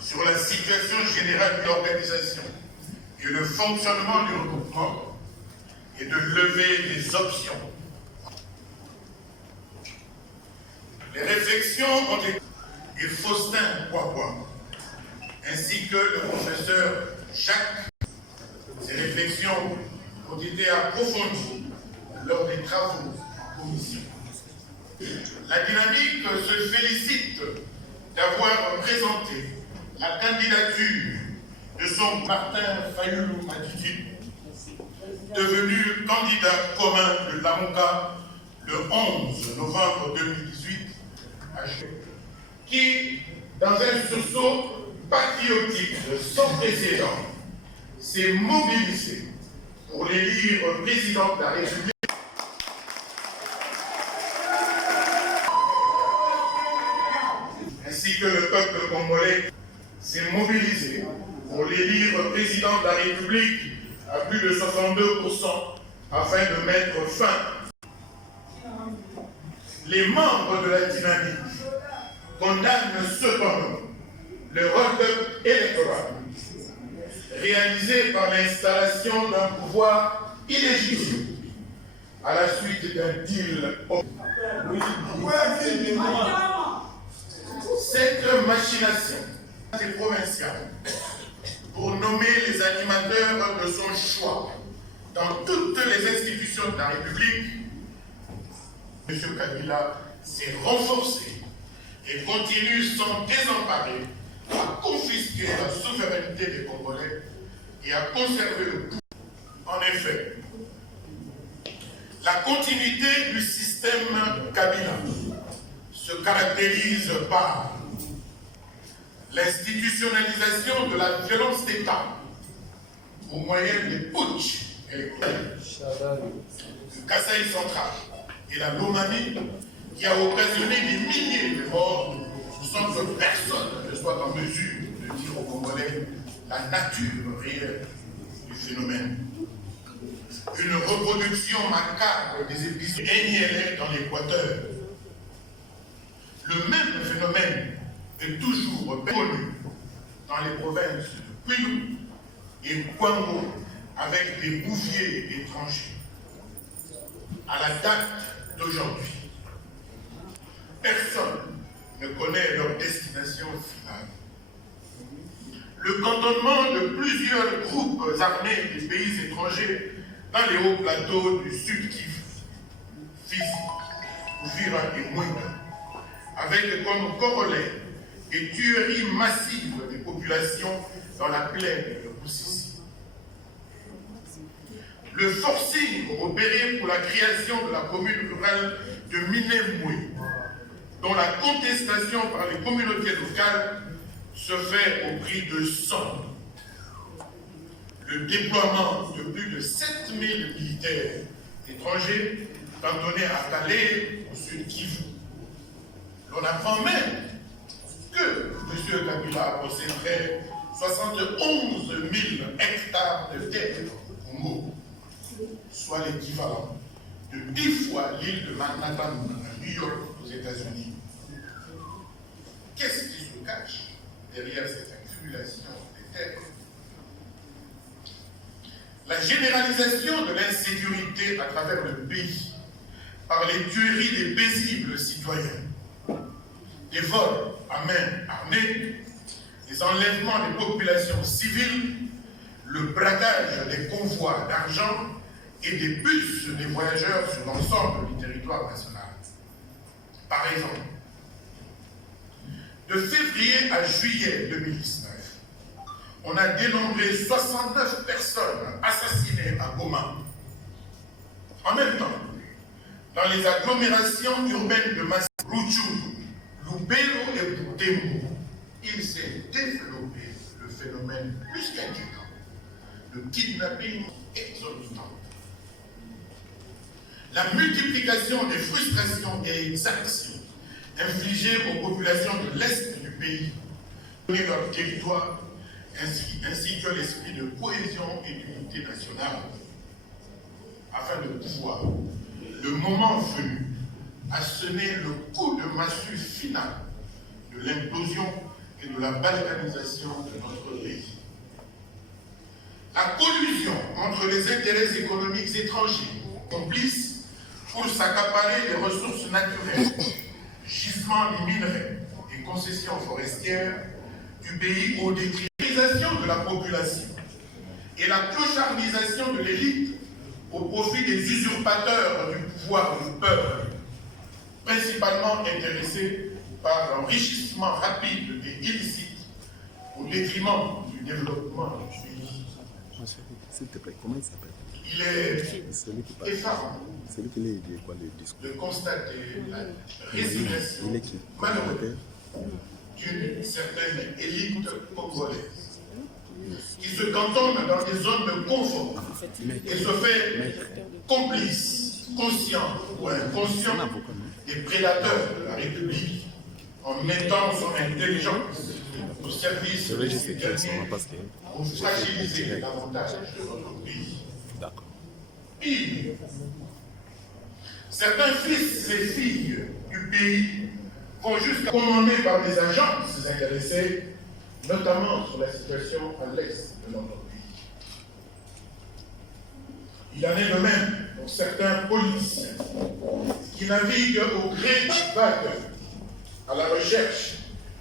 sur la situation générale de l'organisation et le fonctionnement du regroupement et de lever les options. Les réflexions ont été et Faustin Kwakwa, ainsi que le professeur Jacques. Ces réflexions ont été approfondies lors des travaux en commission. La dynamique se félicite d'avoir présenté la candidature de son Martin Fayulu Matidi, devenu candidat commun de l'AMOCA le 11 novembre 2018, qui, dans un sursaut patriotique sans précédent, s'est mobilisé pour l'élire président de la République. Ainsi que le peuple congolais s'est mobilisé pour l'élire président de la République à plus de 62% afin de mettre fin. Les membres de la dynamique condamnent cependant le hold-up électoral réalisé par l'installation d'un pouvoir illégitime à la suite d'un deal. Cette machination provinciale pour nommer les animateurs de son choix dans toutes les institutions de la République, M. Kabila s'est renforcé et continue sans désemparer à confisquer la souveraineté des Congolais et à conserver le pouvoir. En effet, la continuité du système Kabila se caractérise par l'institutionnalisation de la violence d'État au moyen des putsch électoraux du Kasaï central et la Lomami, qui a occasionné des milliers de morts sans que personne ne soit en mesure de dire aux Congolais la nature réelle du phénomène. Une reproduction macabre des épisodes NILA dans l'Équateur. Le même phénomène est toujours connu dans les provinces de Kwilu et Kwango avec des bouviers étrangers. À la date d'aujourd'hui, personne ne connaît leur destination finale. Le cantonnement de plusieurs groupes armés des pays étrangers dans les hauts plateaux du Sud Kivu, Fizi, Uvira et Mwenga, avec comme corollaire des tueries massives des populations dans la plaine de Boussissi. Le forcing opéré pour la création de la commune rurale de Minembwe, dont la contestation par les communautés locales se fait au prix de sang. Le déploiement de plus de 7000 militaires étrangers cantonnés à Calais, au Sud Kivu. On apprend même que M. Kabila posséderait 71 000 hectares de terre au Congo, soit l'équivalent de 10 fois l'île de Manhattan à New York aux États-Unis. Qu'est-ce qui se cache derrière cette accumulation des terres? La généralisation de l'insécurité à travers le pays par les tueries des paisibles citoyens, des vols à main armée, les enlèvements des populations civiles, le braquage des convois d'argent et des bus des voyageurs sur l'ensemble du territoire national. Par exemple, de février à juillet 2019, on a dénombré 69 personnes assassinées à Goma. En même temps, dans les agglomérations urbaines de Massi, Rutshuru, Lubero et Butembo, il s'est développé le phénomène plus qu'inquiétant de kidnapping exorbitant. La multiplication des frustrations et exactions infligées aux populations de l'Est du pays, de leur territoire, ainsi que l'esprit de cohésion et d'unité nationale, afin de pouvoir, le moment venu, à sonner le coup de massue final de l'implosion et de la balkanisation de notre pays. La collusion entre les intérêts économiques étrangers complices pour s'accaparer les ressources naturelles, gisements des minerais et concessions forestières du pays au détriment de la population et la clochardisation de l'élite au profit des usurpateurs du pouvoir du peuple, principalement intéressés par l'enrichissement rapide et illicite au détriment du développement du pays. S'il te plaît, comment il s'appelle? Il est effarant de constater la résignation malheureuse d'une certaine élite congolaise qui se cantonne dans des zones de confort et se fait complice, conscient ou inconscient des prédateurs de la République en mettant son intelligence au service de ces derniers pour fragiliser davantage notre pays. Pire, certains fils et filles du pays vont jusqu'à commander par des agences intéressées, notamment sur la situation à l'est de notre pays. Il en est de même pour certains politiciens qui naviguent au gré des vagues à la recherche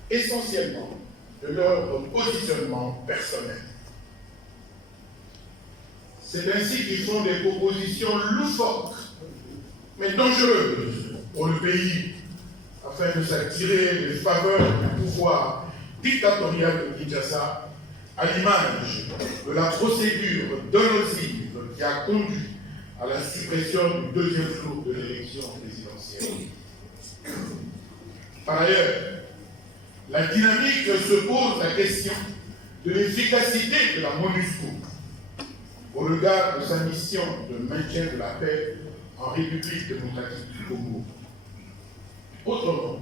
essentiellement de leur positionnement personnel. C'est ainsi qu'ils font des propositions loufoques, mais dangereuses pour le pays, afin de s'attirer les faveurs du pouvoir dictatorial de Kinshasa, à l'image de la procédure donosive qui a conduit à la suppression du deuxième tour de l'élection présidentielle. Par ailleurs, la dynamique se pose la question de l'efficacité de la MONUSCO au regard de sa mission de maintien de la paix en République démocratique du Congo. Autrement,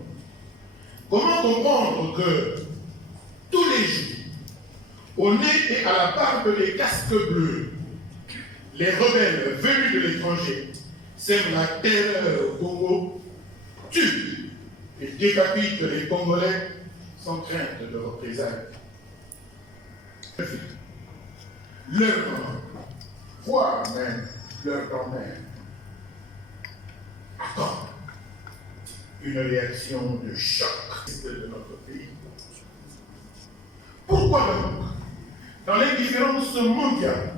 comment comprendre que tous les jours, au nez et à la barbe des casques bleus, les rebelles venus de l'étranger sèment la terreur au Congo, tuent et décapitent les Congolais sans crainte de représailles? Leur nom, voire même leur grand-mère, attendent une réaction de choc de notre pays. Pourquoi donc, dans l'indifférence mondiale,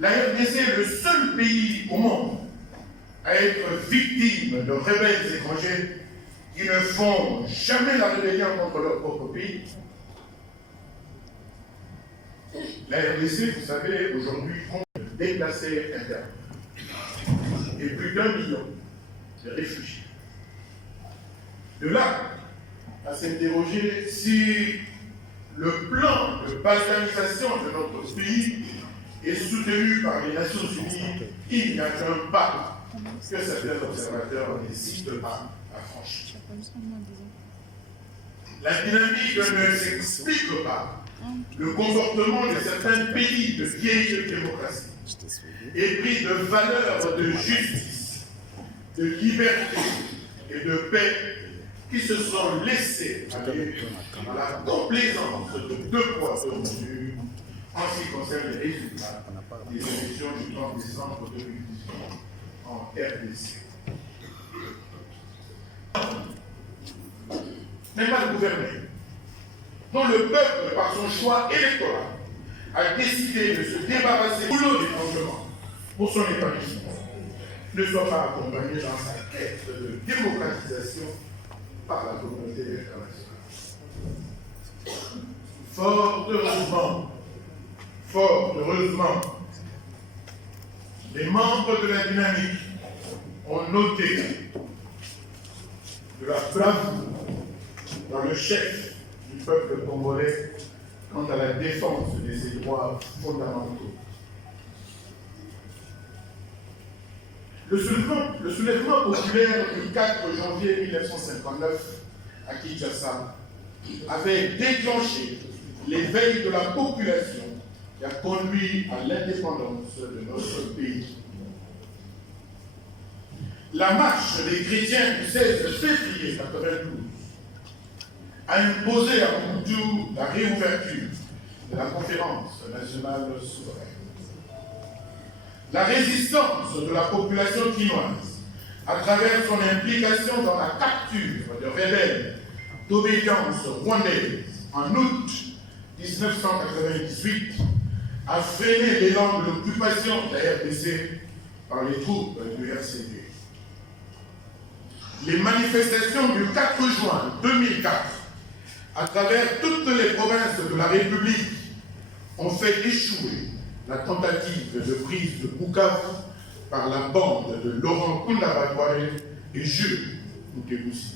la RDC est le seul pays au monde à être victime de rebelles étrangers qui ne font jamais la rébellion contre leur propre pays? La RDC, vous savez, aujourd'hui, compte déplacés internes et plus d'1 million de réfugiés. De là à s'interroger si le plan de balkanisation de notre pays est soutenu par les Nations Unies, il n'y a qu'un pas que certains observateurs n'hésitent pas à franchir. La dynamique ne s'explique pas. Le comportement de certains pays de vieille démocratie, épris de valeurs de justice, de liberté et de paix, qui se sont laissés aller à la complaisance de deux poids, deux mesures en ce qui concerne les résultats des élections du 30 décembre 2018 en RDC. N'est pas le gouvernement dont le peuple, par son choix électoral, a décidé de se débarrasser du lot d'étranglement pour son épanouissement, ne soit pas accompagné dans sa quête de démocratisation par la communauté internationale. Fort heureusement, les membres de la dynamique ont noté de la bravoure dans le chef du peuple congolais quant à la défense de ses droits fondamentaux. Le soulèvement populaire du 4 janvier 1959 à Kinshasa avait déclenché l'éveil de la population qui a conduit à l'indépendance de notre pays. La marche des chrétiens du 16 février 1992 a imposé à Mobutu la réouverture de la conférence nationale souveraine. La résistance de la population quinoise, à travers son implication dans la capture de rebelles d'obédience rwandaise en août 1998, a freiné l'élan de l'occupation de la RDC par les troupes du RCD. Les manifestations du 4 juin 2004, à travers toutes les provinces de la République, ont fait échouer la tentative de prise de Bukavu par la bande de Laurent Kunda Batware et Jules Mutebusi.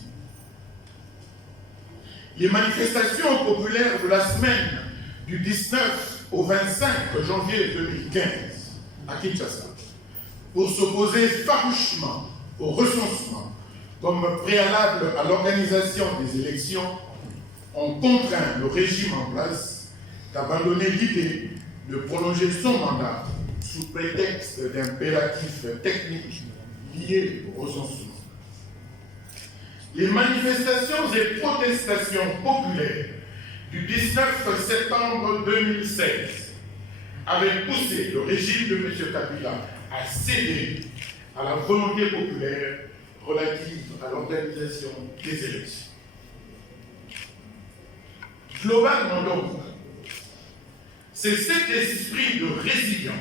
Les manifestations populaires de la semaine du 19 au 25 janvier 2015 à Kinshasa, pour s'opposer farouchement au recensement comme préalable à l'organisation des élections, ont contraint le régime en place d'abandonner l'idée de prolonger son mandat sous prétexte d'impératifs techniques liés au recensement. Les manifestations et protestations populaires du 19 septembre 2016 avaient poussé le régime de M. Kabila à céder à la volonté populaire relative à l'organisation des élections. Globalement donc, c'est cet esprit de résilience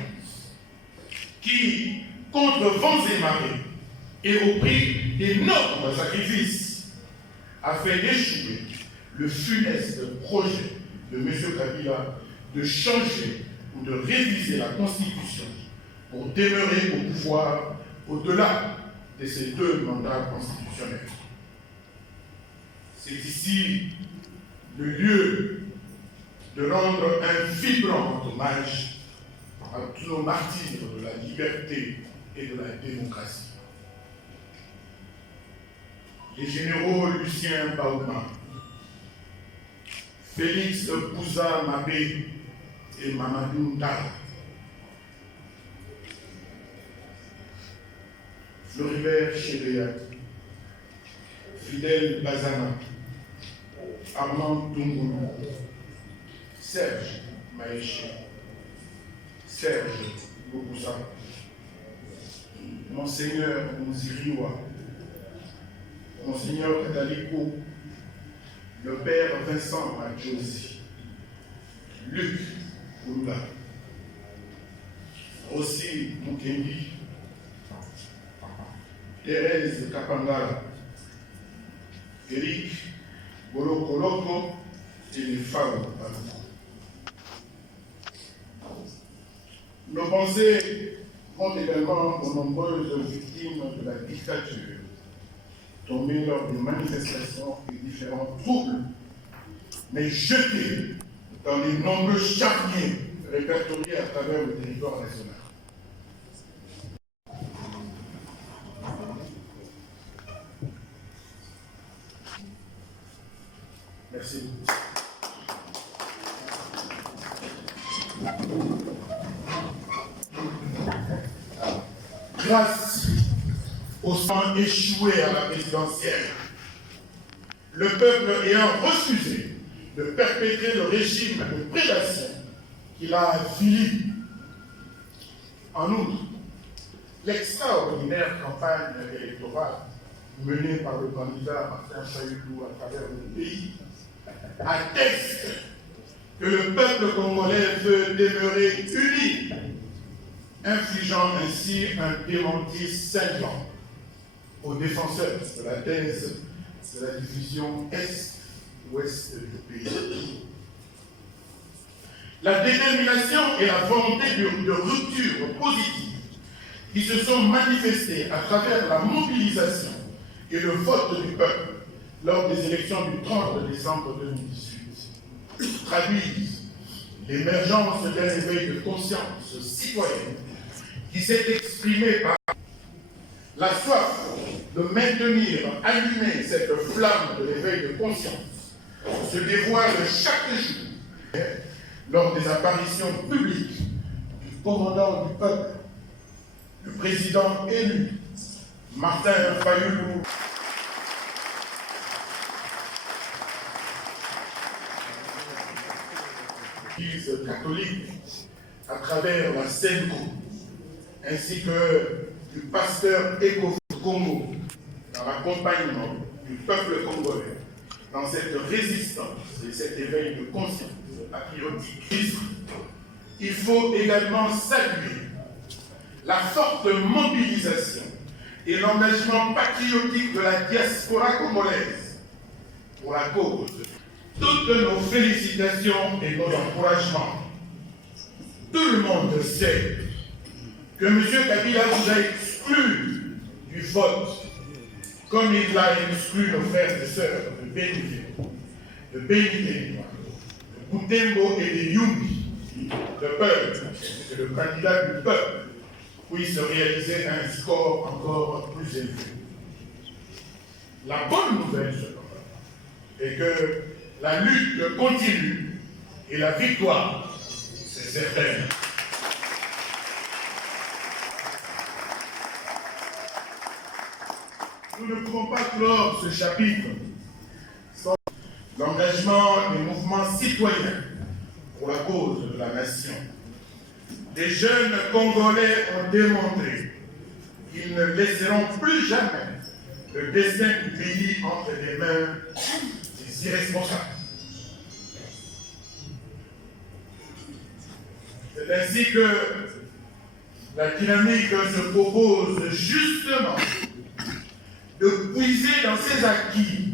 qui, contre vents et marées, et au prix d'énormes sacrifices, a fait échouer le funeste projet de M. Kabila de changer ou de réviser la Constitution pour demeurer au pouvoir au-delà de ces 2 mandats constitutionnels. C'est ici le lieu de rendre un vibrant hommage à tous nos martyrs de la liberté et de la démocratie. Les généraux Lucien Baouma, Félix Bouza Mabé et Mamadou Ndala, Floribert Chébéa, Fidèle Bazana, Armand Dungoulou, Serge Maéché, Serge Bobouza, Monseigneur Mouziriwa, Monseigneur Daliko, le Père Vincent Adjosi, Luc Koula, Rossi Mukendi, Thérèse Kapangala, Eric Bolokoloko et les femmes Balouko. Nos pensées vont également aux nombreuses victimes de la dictature tombées lors des manifestations et différents troubles, mais jetées dans les nombreux charniers répertoriés à travers le territoire national. Merci. Grâce au sang échoué à la présidentielle, le peuple ayant refusé de perpétrer le régime de prédation qu'il a affili. En outre, l'extraordinaire campagne électorale menée par le candidat Martin Fayulu à travers le pays atteste que le peuple congolais veut demeurer uni, infligeant ainsi un démenti cinglant aux défenseurs de la thèse de la division Est-Ouest du pays. La détermination et la volonté de rupture positive qui se sont manifestées à travers la mobilisation et le vote du peuple lors des élections du 30 décembre 2018 traduisent l'émergence d'un éveil de conscience citoyenne qui s'est exprimé par la soif de maintenir allumée cette flamme de l'éveil de conscience se dévoile chaque jour lors des apparitions publiques du commandant du peuple, le président élu, Martin Fayulu. l'Église catholique à travers la Senko, ainsi que du pasteur Eko Congo dans l'accompagnement du peuple congolais dans cette résistance et cet éveil de conscience patriotique. Il faut également saluer la forte mobilisation et l'engagement patriotique de la diaspora congolaise pour la cause. Toutes nos félicitations et nos encouragements. Tout le monde sait que M. Kabila vous a exclu du vote, comme il a exclu nos frères et sœurs de Béni, de Butembo et de Yumbi, le peuple, que le candidat du peuple puisse réaliser un score encore plus élevé. La bonne nouvelle, cependant, est que la lutte continue et la victoire, c'est certain. Nous ne pouvons pas clore ce chapitre sans l'engagement des mouvements citoyens pour la cause de la nation. Les jeunes Congolais ont démontré qu'ils ne laisseront plus jamais le destin du pays entre les mains des irresponsables. C'est ainsi que la dynamique se propose justement de puiser dans ses acquis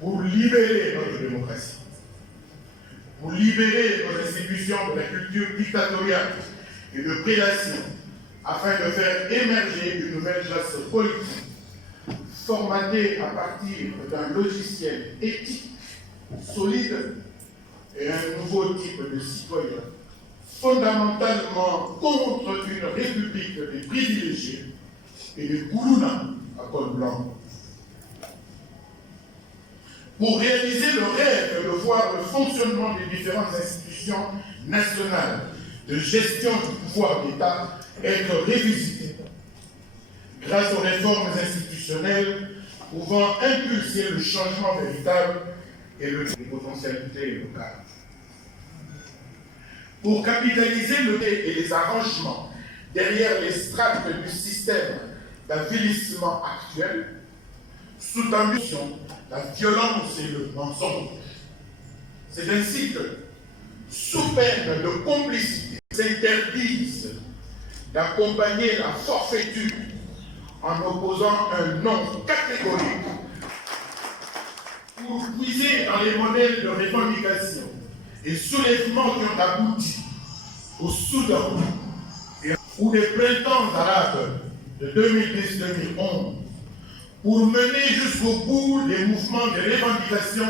pour libérer notre démocratie, pour libérer nos institutions de la culture dictatoriale et de prédation, afin de faire émerger une nouvelle classe politique formatée à partir d'un logiciel éthique solide et un nouveau type de citoyen, fondamentalement contre une république des privilégiés et des Koulouna à col blanc. Pour réaliser le rêve de voir le fonctionnement des différentes institutions nationales de gestion du pouvoir d'État être révisité grâce aux réformes institutionnelles pouvant impulser le changement véritable et les potentialités locales. Pour capitaliser et les arrangements derrière les strates du système d'avilissement actuel, sous-tendu la violence et le mensonge. C'est ainsi que, sous peine de complicité, s'interdisent d'accompagner la forfaiture en opposant un nom catégorique pour puiser dans les modèles de revendication et soulèvements qui ont abouti au Soudan ou des printemps arabes de 2010-2011 pour mener jusqu'au bout les mouvements de revendication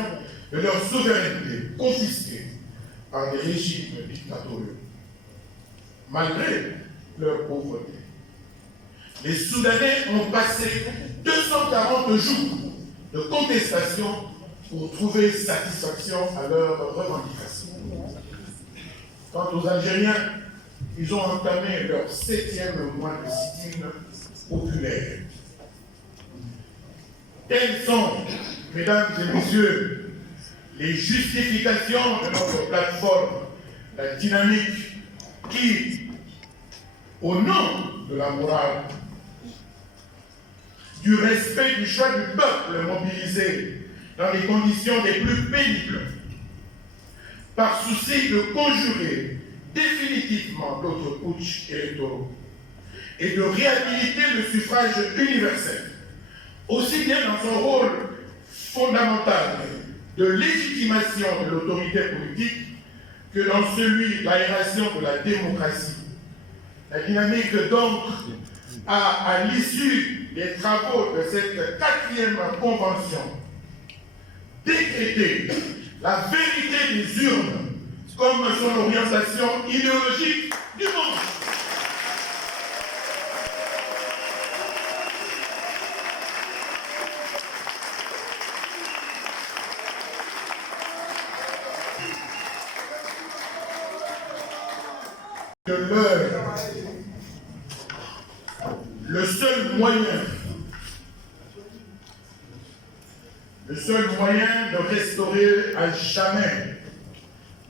de leur souveraineté confisquée par des régimes dictatoriaux. Malgré leur pauvreté, les Soudanais ont passé 240 jours de contestation pour trouver satisfaction à leurs revendications. Quant aux Algériens, ils ont entamé leur 7e mois de sit-in populaire. Telles sont, mesdames et messieurs, les justifications de notre plateforme, la dynamique qui, au nom de la morale, du respect du choix du peuple mobilisé dans les conditions les plus pénibles, par souci de conjurer définitivement d'autres putschs électoraux et de réhabiliter le suffrage universel, aussi bien dans son rôle fondamental de légitimation de l'autorité politique que dans celui d'aération de la démocratie. La dynamique donc a, à l'issue des travaux de cette 4e convention, décrété la vérité des urnes comme son orientation idéologique du monde. De l'heure, le seul moyen de restaurer à jamais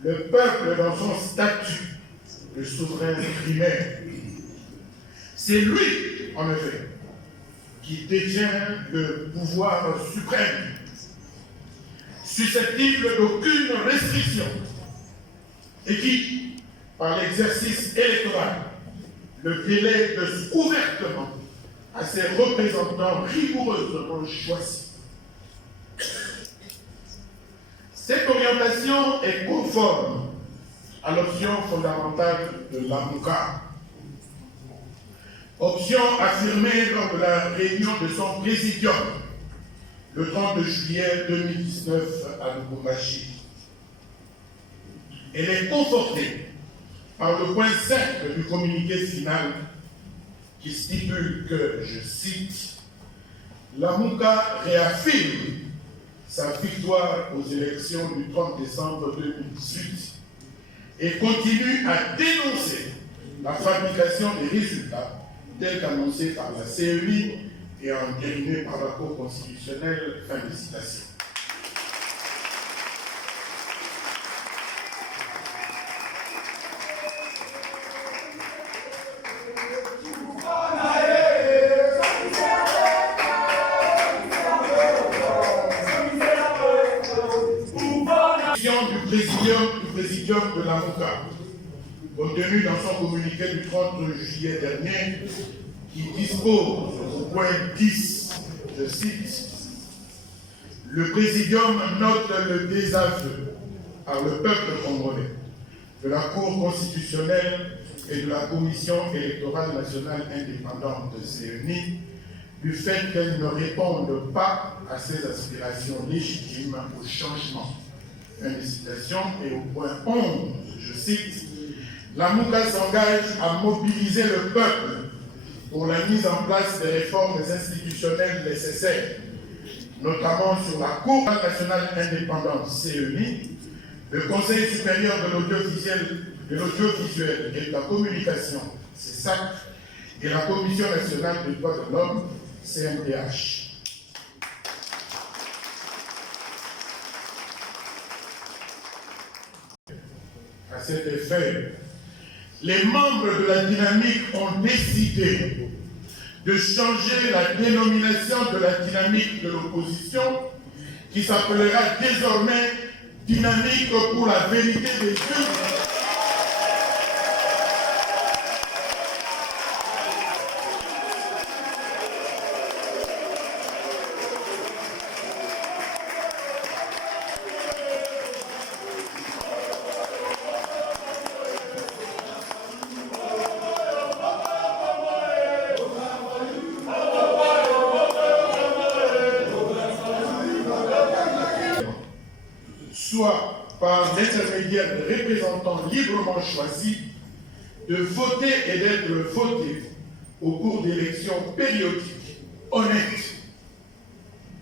le peuple dans son statut de souverain primaire. C'est lui, en effet, qui détient le pouvoir suprême, susceptible d'aucune restriction, et qui, par l'exercice électoral, le délègue ouvertement à ses représentants rigoureusement choisis. Cette orientation est conforme à l'option fondamentale de l'AMUCA, option affirmée lors de la réunion de son présidium le 30 juillet 2019 à Lubumbashi. Elle est confortée par le point 5 du communiqué final qui stipule que, je cite, l'AMUCA réaffirme sa victoire aux élections du 30 décembre 2018 et continue à dénoncer la fabrication des résultats tels qu'annoncés par la CEI et entérinés par la Cour constitutionnelle. Fin de citation. Du présidium de l'AMUCA, contenu dans son communiqué du 30 juillet dernier, qui dispose au point 10, je cite, « Le présidium note le désaveu par le peuple congolais de la Cour constitutionnelle et de la Commission électorale nationale indépendante de CENI du fait qu'elles ne répondent pas à ses aspirations légitimes au changement. » Fin de citation. Et au point 11, je cite, « L'AMUCA s'engage à mobiliser le peuple pour la mise en place des réformes institutionnelles nécessaires, notamment sur la Cour nationale indépendante CENI, le Conseil supérieur de l'audiovisuel et de la communication, CESAC, et la Commission nationale des droits de l'homme, CNDH. » À cet effet, les membres de la dynamique ont décidé de changer la dénomination de la dynamique de l'opposition, qui s'appellera désormais Dynamique pour la vérité des urnes. Soit par l'intermédiaire de représentants librement choisis, de voter et d'être votés au cours d'élections périodiques, honnêtes,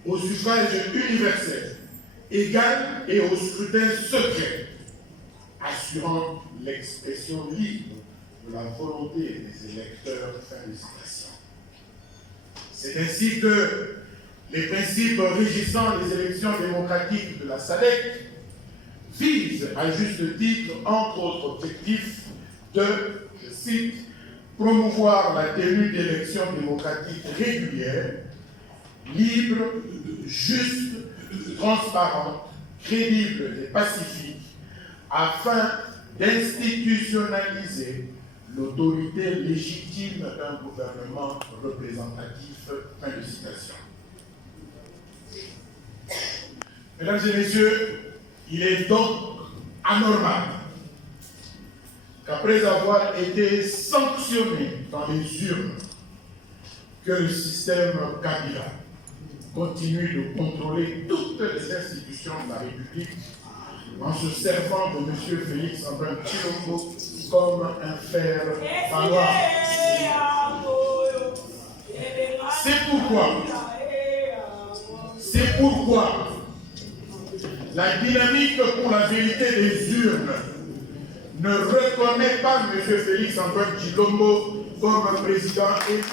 au suffrage universel, égal et au scrutin secret, assurant l'expression libre de la volonté des électeurs. Fin de citation. C'est ainsi que les principes régissant les élections démocratiques de la SADC vise à juste titre, entre autres objectifs, de, je cite, promouvoir la tenue d'élections démocratiques régulières, libres, justes, transparentes, crédibles et pacifiques, afin d'institutionnaliser l'autorité légitime d'un gouvernement représentatif. Fin de citation. Mesdames et messieurs, il est donc anormal qu'après avoir été sanctionné dans les urnes, que le système Kabila continue de contrôler toutes les institutions de la République en se servant de M. Félix Antoine Tshilombo comme un faire-valoir. C'est pourquoi la dynamique pour la vérité des urnes ne reconnaît pas M. Félix Antoine Tshilombo comme président élu.